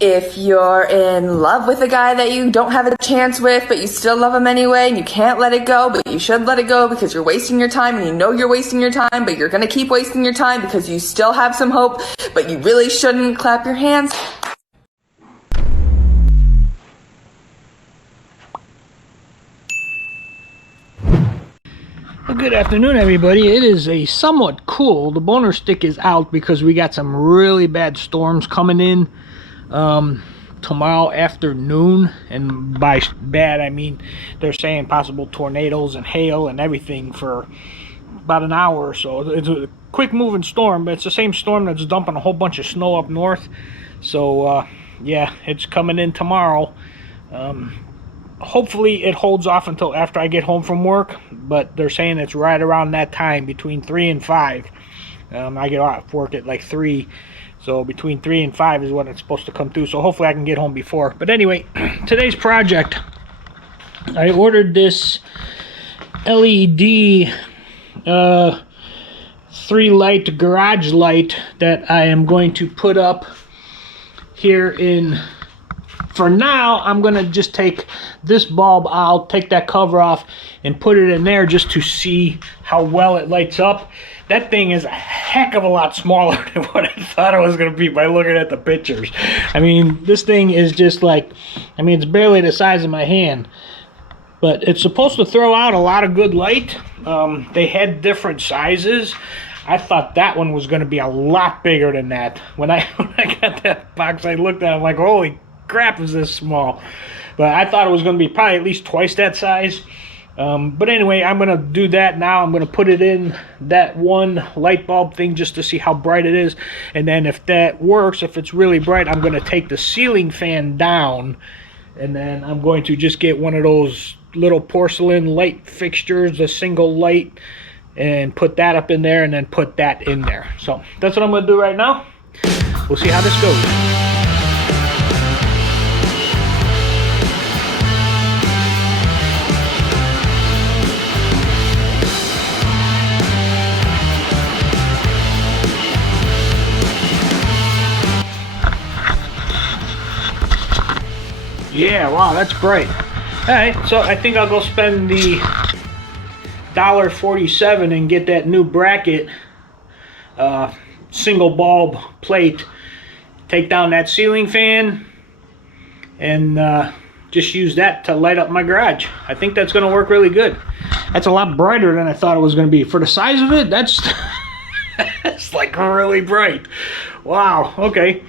If you're in love with a guy that you don't have a chance with, but you still love him anyway, and you can't let it go, but you should let it go because you're wasting your time, and you know you're wasting your time, but you're gonna keep wasting your time because you still have some hope, but you really shouldn't, clap your hands. Well, good afternoon, everybody. It is a somewhat cool. The boner stick is out because we got some really bad storms coming in tomorrow afternoon, and by bad I mean they're saying possible tornadoes and hail and everything for about an hour or so. It's a quick moving storm, but it's the same storm that's dumping a whole bunch of snow up north. So yeah, it's coming in tomorrow. Hopefully it holds off until after I get home from work, but they're saying it's right around that time, between 3 and 5. I get off work at like 3, so between 3 and 5 is when it's supposed to come through, so hopefully I can get home before. But anyway, today's project, I ordered this LED 3-light garage light that I am going to put up here in... For now, I'm going to just take this bulb out, take that cover off, and put it in there just to see how well it lights up. That thing is a heck of a lot smaller than what I thought it was going to be by looking at the pictures. I mean, this thing is just like, I mean, it's barely the size of my hand. But it's supposed to throw out a lot of good light. They had different sizes. I thought that one was going to be a lot bigger than that. When I got that box, I looked at it, I'm like, holy crap, is this small. But I thought it was going to be probably at least twice that size. But anyway, I'm going to do that now. I'm going to put it in that one light bulb thing just to see how bright it is. And then if that works, if it's really bright, I'm going to take the ceiling fan down. And then I'm going to just get one of those little porcelain light fixtures, a single light, and put that up in there, and then put that in there. So that's what I'm going to do right now. We'll see how this goes. Yeah, wow, that's bright. Alright, so I think I'll go spend the $1.47 and get that new bracket, single bulb plate, take down that ceiling fan, and just use that to light up my garage. I think that's going to work really good. That's a lot brighter than I thought it was going to be. For the size of it, that's it's like really bright. Wow, okay.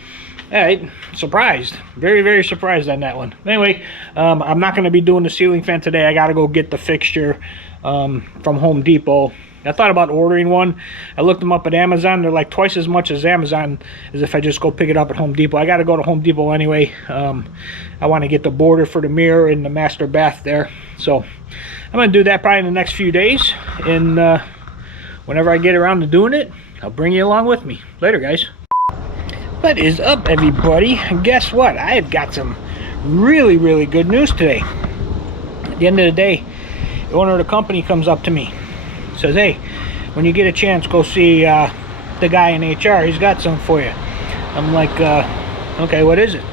Alright, surprised. Very, very surprised on that one. Anyway, I'm not going to be doing the ceiling fan today. I got to go get the fixture from Home Depot. I thought about ordering one. I looked them up at Amazon. They're like twice as much as Amazon as if I just go pick it up at Home Depot. I got to go to Home Depot anyway. I want to get the border for the mirror and the master bath there. So I'm going to do that probably in the next few days. And whenever I get around to doing it, I'll bring you along with me. Later, guys. What is up, everybody? And guess what? I have got some really, really good news today. At the end of the day, the owner of the company comes up to me, says, hey, when you get a chance, go see the guy in HR. He's got something for you. I'm like, okay, what is it?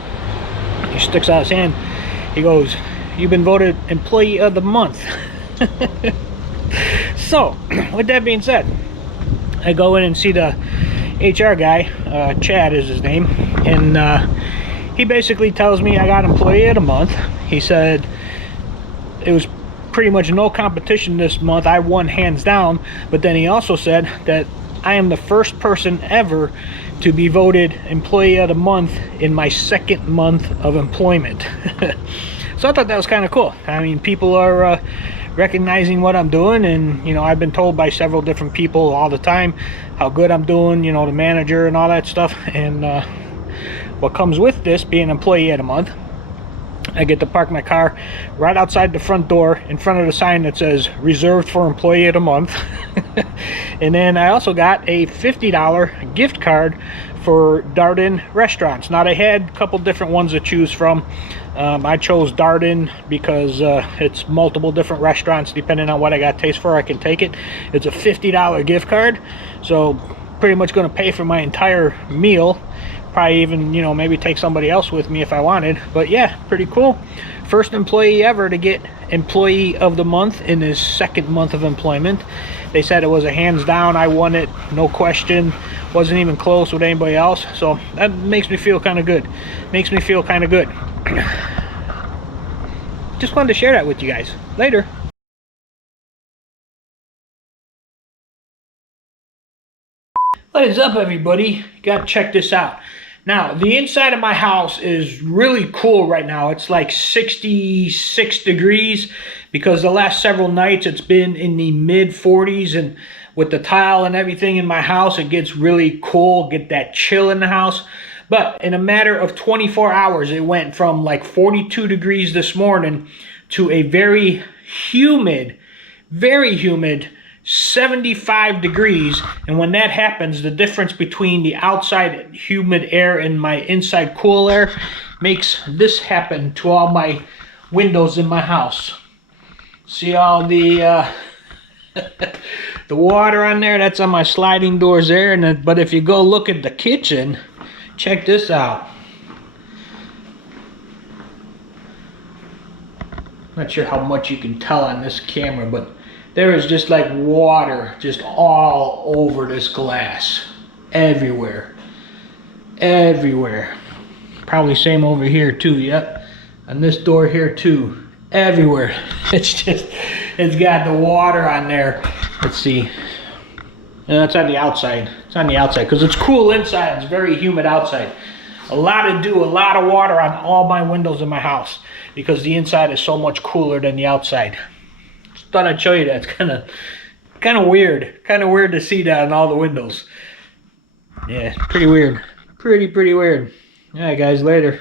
He sticks out his hand. He goes, you've been voted Employee of the Month. So, with that being said, I go in and see the HR guy, Chad is his name, and he basically tells me I got Employee of the Month. He said it was pretty much no competition this month. I won hands down, but then he also said that I am the first person ever to be voted Employee of the Month in my second month of employment. So I thought that was kind of cool. I mean, people are recognizing what I'm doing, and you know, I've been told by several different people all the time how good I'm doing, you know, the manager and all that stuff. And what comes with this being Employee of the Month, I get to park my car right outside the front door in front of the sign that says reserved for Employee of the Month. And then I also got a $50 gift card for Darden restaurants. Now, they had a couple different ones to choose from. I chose Darden because it's multiple different restaurants. Depending on what I got taste for, I can take it. It's a $50 gift card, so pretty much going to pay for my entire meal Probably even, you know, maybe take somebody else with me if I wanted. But yeah, pretty cool. First employee ever to get employee of the month in his second month of employment. They said it was a hands down. I won it, no question. Wasn't even close with anybody else. So that makes me feel kind of good. Makes me feel kind of good. Just wanted to share that with you guys. Later. What is up, everybody? You gotta check this out. Now, the inside of my house is really cool right now. It's like 66 degrees because the last several nights it's been in the mid 40s, and with the tile and everything in my house, it gets really cool, get that chill in the house. But in a matter of 24 hours, it went from like 42 degrees this morning to a very humid 75 degrees. And when that happens, the difference between the outside humid air and my inside cool air makes this happen to all my windows in my house. See all the the water on there? That's on my sliding doors there. And then, but if you go look at the kitchen, check this out. Not sure how much you can tell on this camera, but there is just like water just all over this glass. Everywhere. Everywhere. Probably same over here too, yep. And this door here too. Everywhere. It's got the water on there. Let's see. And that's on the outside. It's on the outside because it's cool inside. It's very humid outside. A lot of water on all my windows in my house because the inside is so much cooler than the outside. Just thought I'd show you that. It's kind of weird. Kind of weird to see that on all the windows. Yeah, pretty weird. Pretty weird. All right, guys, later.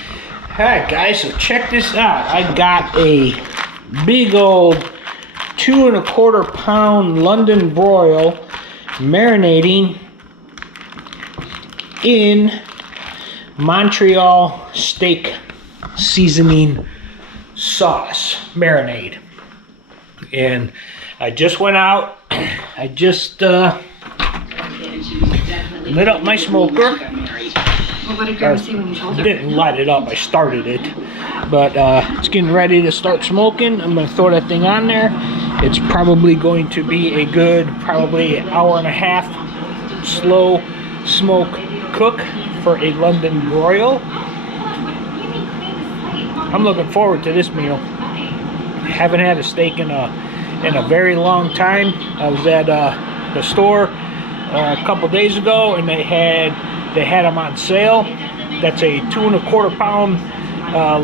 All right, guys, so check this out. I got a big old 2¼ pound London broil marinating in Montreal steak seasoning sauce marinade. And I just went out, I just lit up my smoker. Didn't light it up, I started it. But it's getting ready to start smoking. I'm gonna throw that thing on there. It's probably going to be a good, probably an hour and a half slow smoke cook for a London broil. I'm looking forward to this meal. Haven't had a steak in a very long time. I was at the store a couple days ago, and they had them on sale. That's a 2¼ pound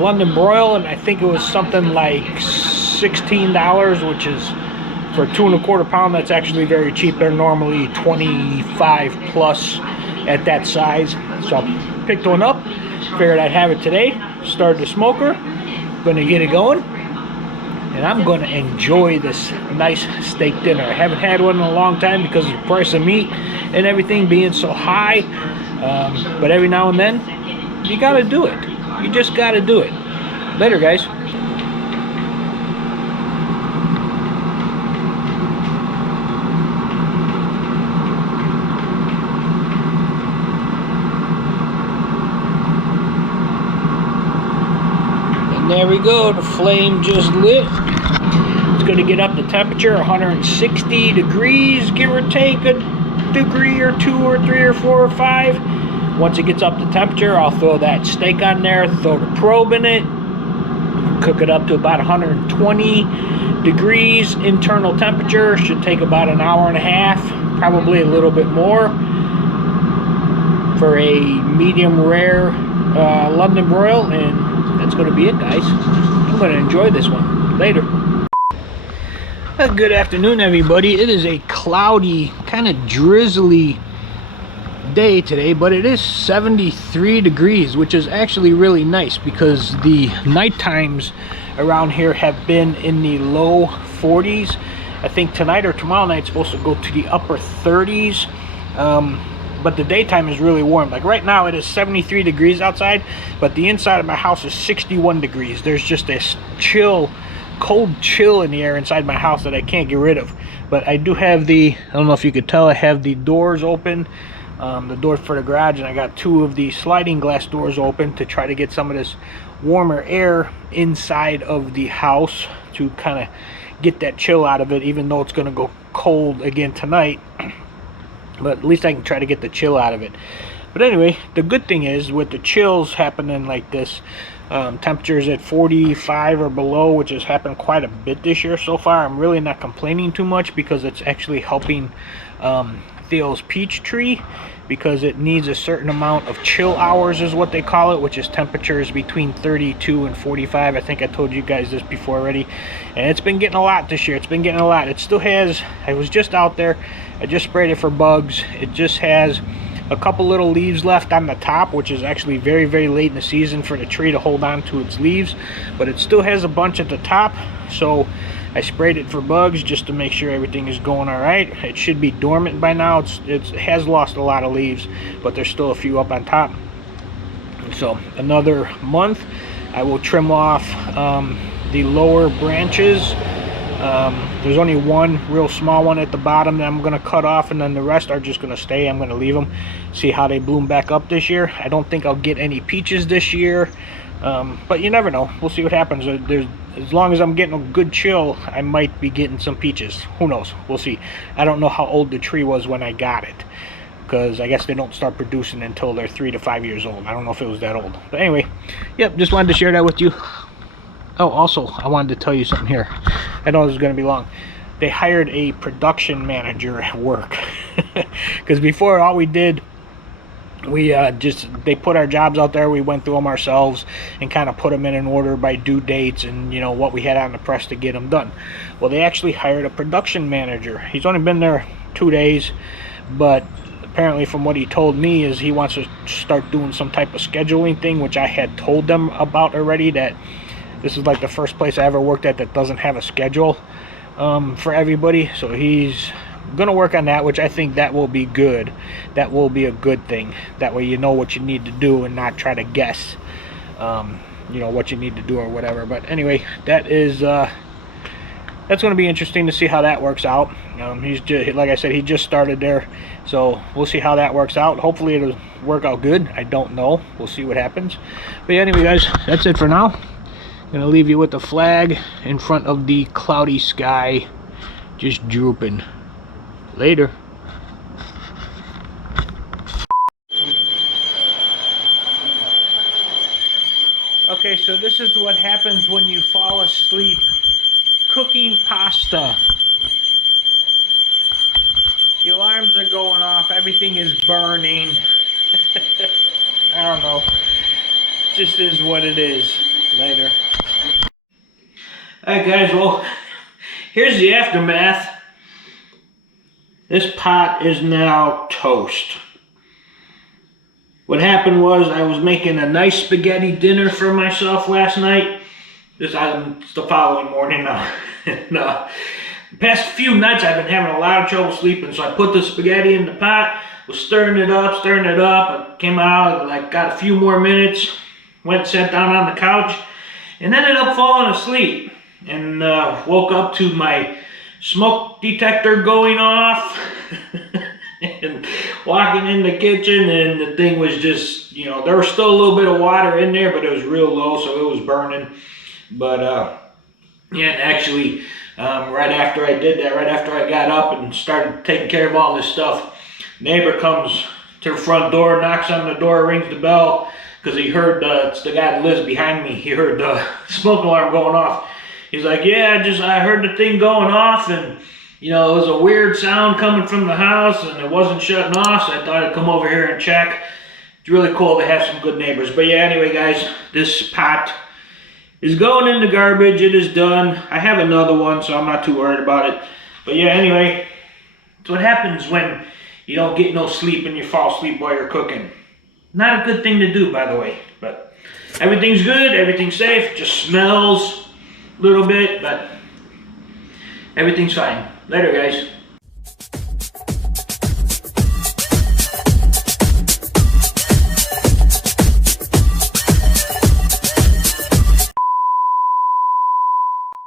London broil, and I think it was something like $16, which is for 2¼ pound. That's actually very cheap. They're normally 25 plus at that size. So I picked one up. Figured I'd have it today. Started the smoker. Gonna get it going. And I'm gonna enjoy this nice steak dinner. I haven't had one in a long time because of the price of meat and everything being so high. But every now and then, you gotta do it. You just gotta do it. Later, guys. And there we go, the flame just lit. It's going to get up to temperature 160 degrees, give or take a degree or 2 or 3 or 4 or 5. Once it gets up to temperature, I'll throw that steak on there, throw the probe in it, cook it up to about 120 degrees internal temperature. Should take about an hour and a half, probably a little bit more, for a medium rare London broil. And that's going to be it, guys. I'm going to enjoy this one. Later. Good afternoon, everybody. It is a cloudy, kind of drizzly day today, but it is 73 degrees, which is actually really nice because the night times around here have been in the low 40s. I think tonight or tomorrow night it's supposed to go to the upper 30s. But the daytime is really warm. Like right now it is 73 degrees outside, but the inside of my house is 61 degrees. There's just this chill, cold chill in the air inside my house that I can't get rid of. But I do have the, I don't know if you could tell, I have the doors open the door for the garage, and I got 2 of the sliding glass doors open to try to get some of this warmer air inside of the house to kind of get that chill out of it, even though it's going to go cold again tonight. But at least I can try to get the chill out of it. But anyway, the good thing is with the chills happening like this, temperatures at 45 or below, which has happened quite a bit this year so far, I'm really not complaining too much, because it's actually helping Theo's peach tree, because it needs a certain amount of chill hours is what they call it, which is temperatures between 32 and 45. I think I told you guys this before already, and it's been getting a lot this year. It's been getting a lot. It still has, I was just out there, I just sprayed it for bugs. It just has a couple little leaves left on the top, which is actually very, very late in the season for the tree to hold on to its leaves, but it still has a bunch at the top. So I sprayed it for bugs just to make sure everything is going all right. It should be dormant by now. It has lost a lot of leaves, but there's still a few up on top. So another month, I will trim off the lower branches. There's only one real small one at the bottom that I'm going to cut off, and then the rest are just going to stay. I'm going to leave them, see how they bloom back up this year. I don't think I'll get any peaches this year, but you never know. We'll see what happens. As long as I'm getting a good chill, I might be getting some peaches. Who knows? We'll see. I don't know how old the tree was when I got it, because I guess they don't start producing until they're 3 to 5 years old. I don't know if it was that old. But anyway, yep, just wanted to share that with you. Oh, also, I wanted to tell you something here. I know this is going to be long. They hired a production manager at work. Because before, all we did, they put our jobs out there, we went through them ourselves and kind of put them in an order by due dates and, you know, what we had on the press to get them done. Well, they actually hired a production manager. He's only been there 2 days, but apparently from what he told me is he wants to start doing some type of scheduling thing, which I had told them about already, that this is like the first place I ever worked at that doesn't have a schedule for everybody. So he's going to work on that, which I think that will be good. That will be a good thing. That way you know what you need to do and not try to guess, you know, what you need to do or whatever. But anyway, that is that's going to be interesting to see how that works out. He's just, like I said, he just started there, so we'll see how that works out. Hopefully it'll work out good. I don't know. We'll see what happens. But yeah, anyway, guys, that's it for now. Gonna leave you with the flag in front of the cloudy sky, just drooping. Later. Okay, so this is what happens when you fall asleep cooking pasta. The alarms are going off, everything is burning. I don't know. It just is what it is. Later. Alright guys, well, here's the aftermath. This pot is now toast. What happened was I was making a nice spaghetti dinner for myself last night. It's the following morning now. The past few nights I've been having a lot of trouble sleeping, so I put the spaghetti in the pot, was stirring it up, I came out, like got a few more minutes, went and sat down on the couch, and ended up falling asleep. And woke up to my smoke detector going off and walking in the kitchen, and the thing was just, you know, there was still a little bit of water in there, but it was real low, so it was burning. But yeah, and actually right after I did that, right after I got up and started taking care of all this stuff, neighbor comes to the front door, knocks on the door, rings the bell, because he heard, it's the guy that lives behind me, he heard the smoke alarm going off. He's like, yeah, I heard the thing going off, and, you know, it was a weird sound coming from the house, and it wasn't shutting off, so I thought I'd come over here and check. It's really cool to have some good neighbors. But yeah, anyway, guys, this pot is going in the garbage. It is done. I have another one, so I'm not too worried about it. But yeah, anyway, it's what happens when you don't get no sleep and you fall asleep while you're cooking. Not a good thing to do, by the way, but everything's good, everything's safe, just smells a little bit, but everything's fine. Later, guys.